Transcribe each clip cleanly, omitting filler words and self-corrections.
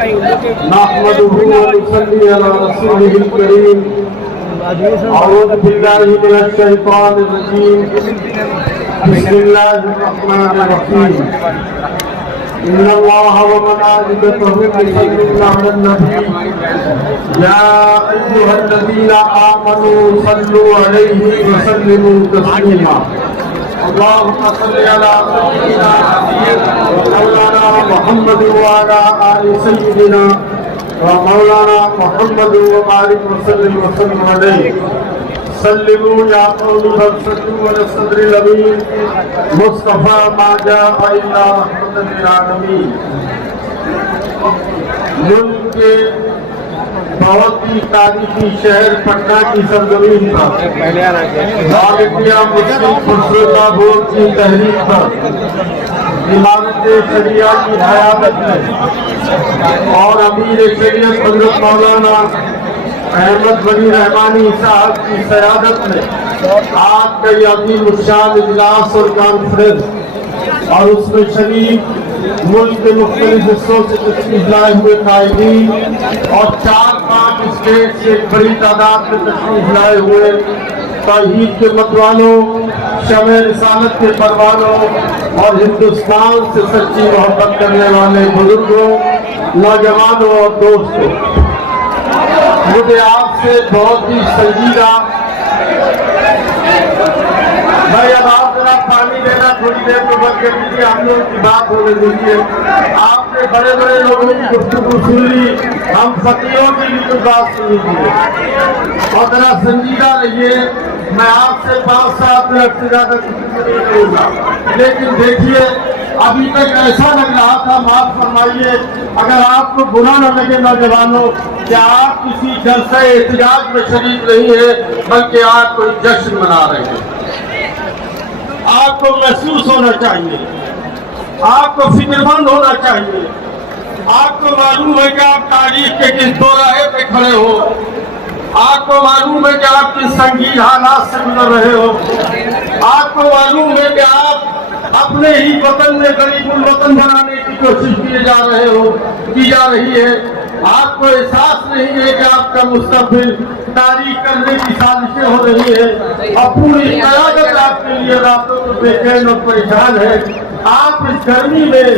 نحمده ونصلي على رسوله الكريم أعوذ بالله من الشيطان الرجيم بسم الله الرحمن الرحيم إن الله وملائكته يصلون على النبي يا أيها الذين آمنوا صلوا عليه وسلموا تسليما اللهم صل على سيدنا ومولانا محمد وعلى آل سيدنا ومولانا محمد وبارك وسلم عليه سلموا يا قوم فصلوا على الصدر الأمين مصطفى ما جاء إلا رحمة للعالمين ملک کے بہت ہی تاریخی شہر پٹنہ کی سرزمین پر غالبیہ مسلم خسرو بورڈ کی تحریک پر امامت شریعہ کی حیات میں اور امیر شریعت حضرت مولانا احمد ولی رحمانی صاحب کی قیادت میں آج کا یہ عظیم الشان اجلاس اور کانفرنس اور اس میں شریک ملک کے مختلف حصوں سے تشریف لائے ہوئے قائدین اور 4-5 اسٹیٹ سے ایک بڑی تعداد میں تشریف لائے ہوئے توحید کے متوالوں، شمع رسالت کے پروانوں اور ہندوستان سے سچی محبت کرنے والے بزرگوں، نوجوانوں اور دوستوں، مجھے آپ سے بہت ہی سنجیدہ بھائی اب آپ ذرا پانی دینا تھوڑی دیر کو بند کر دیجیے، ہم لوگوں کی بات ہونے دیجیے۔ آپ نے بڑے بڑے لوگوں کی گفتگو سن لی، ہم فقیروں کی بھی کچھ بات سن لیجیے اور ذرا سنجیدہ رہیے۔ میں آپ سے 5-7 منٹ سے زیادہ کچھ نہیں کروں گا، لیکن دیکھیے ابھی تک ایسا لگ رہا تھا، معاف فرمائیے اگر آپ کو برا نہ لگے نوجوانوں، کہ آپ کسی جلسہ احتجاج میں شریک نہیں ہیں بلکہ آپ کوئی جشن منا رہے ہیں۔ آپ کو محسوس ہونا چاہیے، آپ کو فکر مند ہونا چاہیے، آپ کو معلوم ہے کہ آپ تاریخ کے کس دوراہے پہ کھڑے ہو، آپ کو معلوم ہے کہ آپ کس سنگین حالات سے گزر رہے ہو، آپ کو معلوم ہے کہ آپ اپنے ہی وطن میں غریب الوطن بنانے کی کوشش کی جا رہی ہے۔ آپ کو احساس نہیں ہے کہ آپ کا مستقبل تاریخ کرنے کی سازشیں ہو رہی ہے اور پوری قیادت آپ کے لیے راتوں کو بے چین اور پریشان ہے۔ آپ اس گرمی میں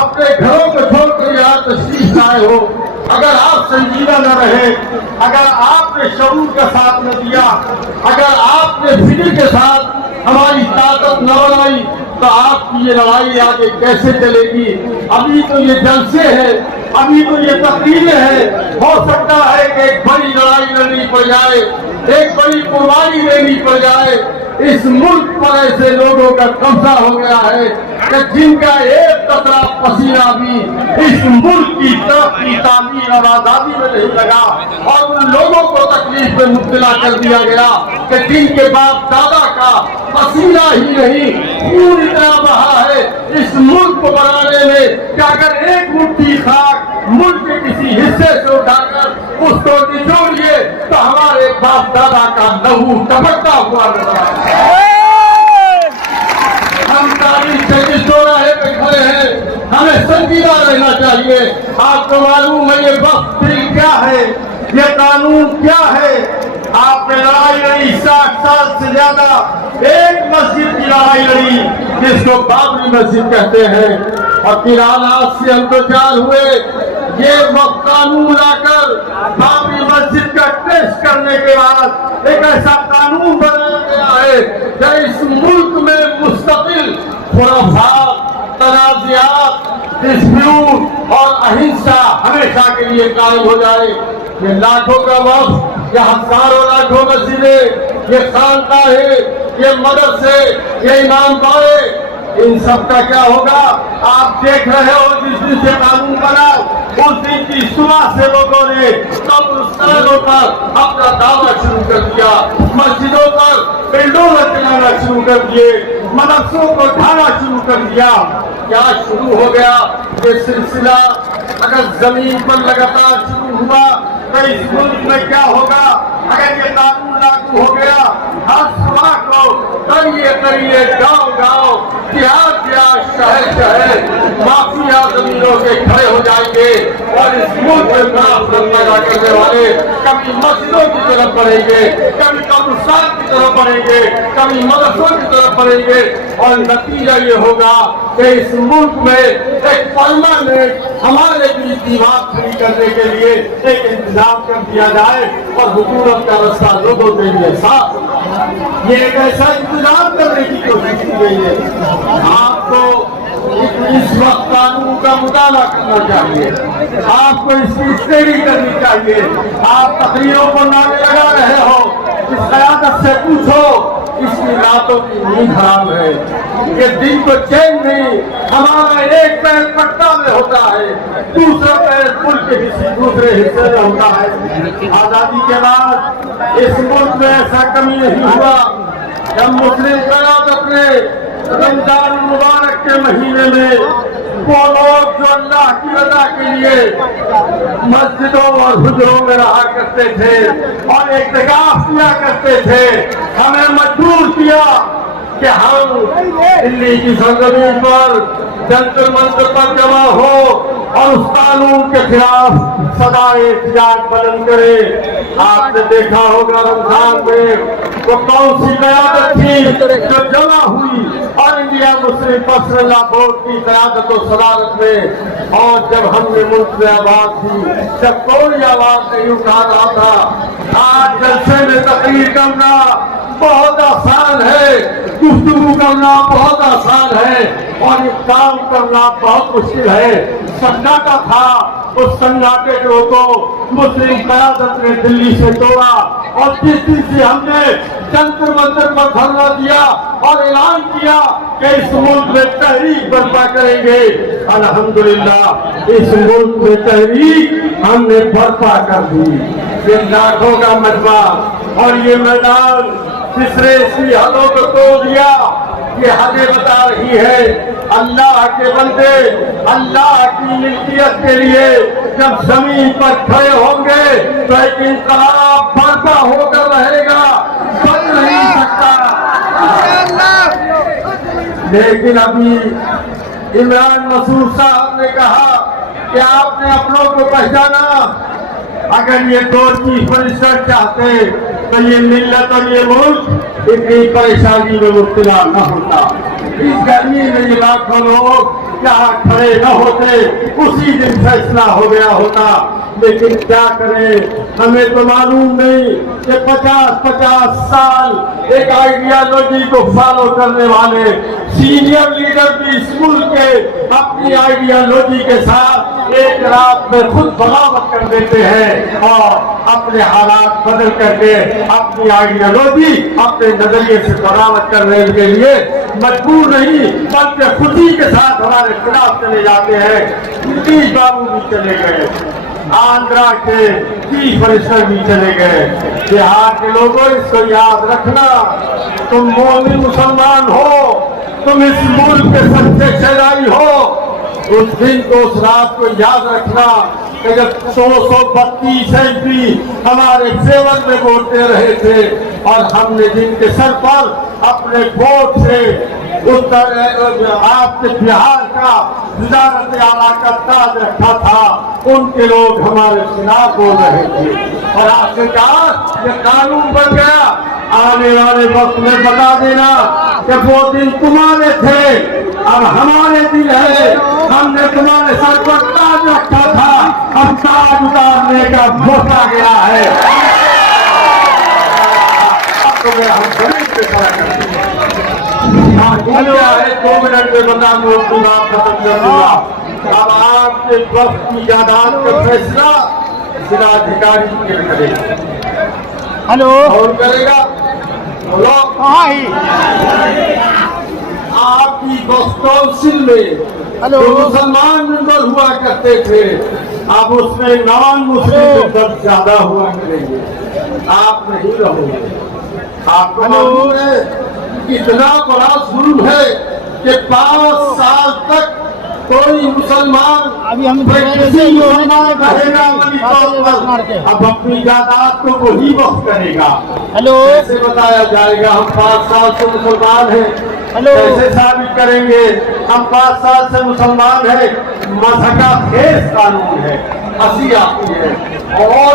اپنے گھروں کو چھوڑ کر یہاں تشریف لائے ہو، اگر آپ سنجیدہ نہ رہے، اگر آپ نے شعور کا ساتھ نہ دیا، اگر آپ نے فکر کے ساتھ ہماری طاقت نہ بنائی تو آپ کی یہ لڑائی آگے کیسے چلے گی؟ ابھی تو یہ جلسے ہیں، ابھی تو یہ تقریریں ہیں، ہو سکتا ہے کہ ایک بڑی لڑائی لڑنی پڑ جائے، ایک بڑی قربانی دینی پڑ جائے۔ اس ملک پر ایسے لوگوں کا قبضہ ہو گیا ہے کہ جن کا ایک قطرہ پسینہ بھی اس ملک کی ترقی، تعمیر اور آزادی میں نہیں لگا، اور ان لوگوں کو تکلیف میں مبتلا کر دیا گیا کہ جن کے باپ دادا کا پسینہ ہی نہیں خون اتنا بہا ہے اس ملک کو بنانے میں کہ اگر ایک مٹھی خاک ملک کے کسی حصے سے اٹھا کر اس کو نچوڑیے تو ہمارے باپ دادا کا لہو ٹپکتا ہوا نظر آتا ہے۔ ہم تاریخ سے جس دوراہے پہ کھڑے ہیں ہمیں سنجیدہ رہنا چاہیے۔ آپ کو معلوم ہے یہ وقت بل کیا ہے، یہ قانون کیا ہے؟ آپ نے لڑائی لڑی 60 سال سے زیادہ، ایک مسجد کی لڑائی لڑی جس کو بابری مسجد کہتے ہیں، اور پھر آج سے ہم تو چار ہوئے یہ وقت قانون لا کر بابری مسجد کا ٹیسٹ کرنے کے بعد ایک ایسا قانون بنایا گیا ہے کہ اس ملک میں مستقل خرافات، تنازعات، ڈسپیوٹ اور اہنسا ہمیشہ کے لیے قائم ہو جائے۔ یہ لاکھوں کا وقت، یہ ہزاروں لاکھوں مسجدیں، یہ خانقاہیں، یہ مدرسے، یہ امام باڑے، ان سب کا کیا ہوگا؟ آپ دیکھ رہے ہو جس دن سے قانون بنا اس دن کی صبح سے لوگوں نے قبرستانوں پر اپنا دعویٰ شروع کر دیا، مسجدوں پر بلڈوزر چلانا شروع کر دیے، مدرسوں کو ڈھانا شروع کر دیا۔ کیا شروع ہو گیا یہ سلسلہ؟ اگر زمین پر لگاتار شروع ہوا تو اس ملک میں کیا ہوگا؟ اگر یہ قانون لاگو ہو گیا ہر صبح کو کریے گاؤں گاؤں، دیہات دیہات، شہر شہر مافیا زمینوں کے کھڑے ہو جائیں گے اور اس کبھی مسجدوں کی طرف بڑھیں گے، کبھی قبرستان کی طرف بڑھیں گے، کبھی مدرسوں کی طرف بڑھیں گے، اور نتیجہ یہ ہوگا کہ اس ملک میں ایک پرماننٹ ہمارے بھی دیوار کھڑی کرنے کے لیے ایک انتظام کر دیا جائے اور حکومت کا رستہ لوگوں کے لیے صاف ہوگا۔ یہ ایک ایسا انتظام کرنے کی کوشش کی گئی ہے۔ آپ کو اس وقت قانون کا مطالعہ کرنا چاہیے، آپ کو اس کی اسٹڈی کرنی چاہیے۔ آپ تقریروں کو نعرے لگا رہے ہو، اس قیادت سے پوچھو اس کی راتوں کی نیند حرام ہے، یہ دن کو چین نہیں۔ ہمارا ایک پیر پٹنہ میں ہوتا ہے، دوسرا پیر ملک کے کسی دوسرے حصے میں ہوتا ہے۔ آزادی کے بعد اس ملک میں ایسا کمی نہیں ہوا جب مسلم قیادت نے رمضان المبارک کے مہینے میں وہ لوگ جو اللہ کی رضا کے لیے مسجدوں اور حجروں میں رہا کرتے تھے اور اعتکاف کیا کرتے تھے، ہمیں مجبور کیا کہ ہم دلی کی سرزمین پر جنتر منتر پر جمع ہو اور اس قانون کے خلاف صدائے احتجاج بلند کرے۔ آپ نے دیکھا ہوگا رمضان میں وہ کون سی قیادت تھی جو جمع ہوئی اور انڈیا مسلم پرسنل لا بورڈ کی قیادت و صدارت میں، اور جب ہم نے ملک میں آواز دی جب کوئی آواز نہیں اٹھا رہا تھا۔ آج جلسے میں تقریر کرنا بہت آسان ہے، گفتگو کرنا بہت آسان ہے، اور یہ کام کرنا بہت مشکل ہے۔ سناٹا تھا، اس سناٹے کو مسلم قیادت نے دلی سے توڑا، اور جس دن سے ہم نے جنتر منتر پر دھرنا دیا اور اعلان کیا کہ اس ملک میں تحریک برپا کریں گے، الحمدللہ اس ملک میں تحریک ہم نے برپا کر دی۔ یہ لاکھوں کا مجمع اور یہ میدان جس نے اس کی حدوں کو توڑ دیا، یہ حدیں بتا رہی ہے اللہ کے بندے اللہ کی ملکیت کے لیے جب زمین پر کھڑے ہوں گے تو ایک انقلاب برپا ہو کر رہے گا، بن نہیں سکتا۔ لیکن ابھی عمران مسعود صاحب نے کہا کہ آپ نے اپنوں کو پہچانا، اگر یہ دو چیف منسٹر چاہتے تو یہ ملت اور یہ ملک اتنی پریشانی میں مبتلا نہ ہوتا، اس گرمی میں یہ لاکھوں لوگ یہاں کھڑے نہ ہوتے، اسی دن فیصلہ ہو گیا ہوتا۔ لیکن کیا کریں، ہمیں تو معلوم نہیں کہ 50 سال ایک آئیڈیالوجی کو فالو کرنے والے سینئر لیڈر بھی اس ملک کے اپنی آئیڈیالوجی کے ساتھ ایک رات میں خود بغاوت کر دیتے ہیں اور اپنے حالات بدل کر کے اپنی آئیڈیالوجی اپنے نظریے سے بغاوت کرنے کے لیے مجبور نہیں بلکہ خودی کے ساتھ ہمارے خلاف چلے جاتے ہیں۔ نتیش بابو بھی چلے گئے، آندھرا کے چیف منسٹر بھی چلے گئے۔ بہار کے لوگوں اس کو یاد رکھنا، تم مومن مسلمان ہو، تم اس ملک کے سچے شہری ہو، اس دن کو اس رات کو یاد رکھنا کہ جب 232 MP ہمارے فیور میں ووٹ دے رہے تھے اور ہم نے جن کے سر پر اپنے ووٹ سے آپ کے بہار کا وزارت اعلیٰ کا تاج رکھا تھا، ان کے لوگ ہمارے خلاف بول رہے تھے، اور آخرکار یہ قانون بن گیا۔ آنے والے وقت میں بتا دینا کہ وہ دن تمہارے تھے، اب ہمارے دن ہے، ہم نے تمہارے سر پر تاج رکھا تھا، اب تاج اتارنے کا وقت آ گیا ہے۔ اب تمہیں ہم غریب سے کھڑا کرتے ہیں۔ 2 منٹ میں بتا دوں اپنی بات ختم کر دوں گا۔ اب آپ کے وقت کی جائیداد کا فیصلہ ضلع ادھیکاری کے کرے گا۔ کون کرے گا؟ آپ کی وقت کونسل میں جو مسلمان ممبر ہوا کرتے تھے اب اس میں نان مسلم ممبر زیادہ ہوا کریں گے، آپ نہیں رہو گے۔ آپ کو معلوم ہے اتنا بڑا ظلم ہے کہ 5 سال تک کوئی مسلمان اب اپنی جائیداد کو وہی وقف کرے گا۔ کیسے بتایا جائے گا ہم 5 سال سے مسلمان ہیں؟ کیسے ثابت کریں گے ہم 5 سال سے مسلمان ہیں؟ مذہبہ خیز قانون ہے، ہنسی آتی ہے، اور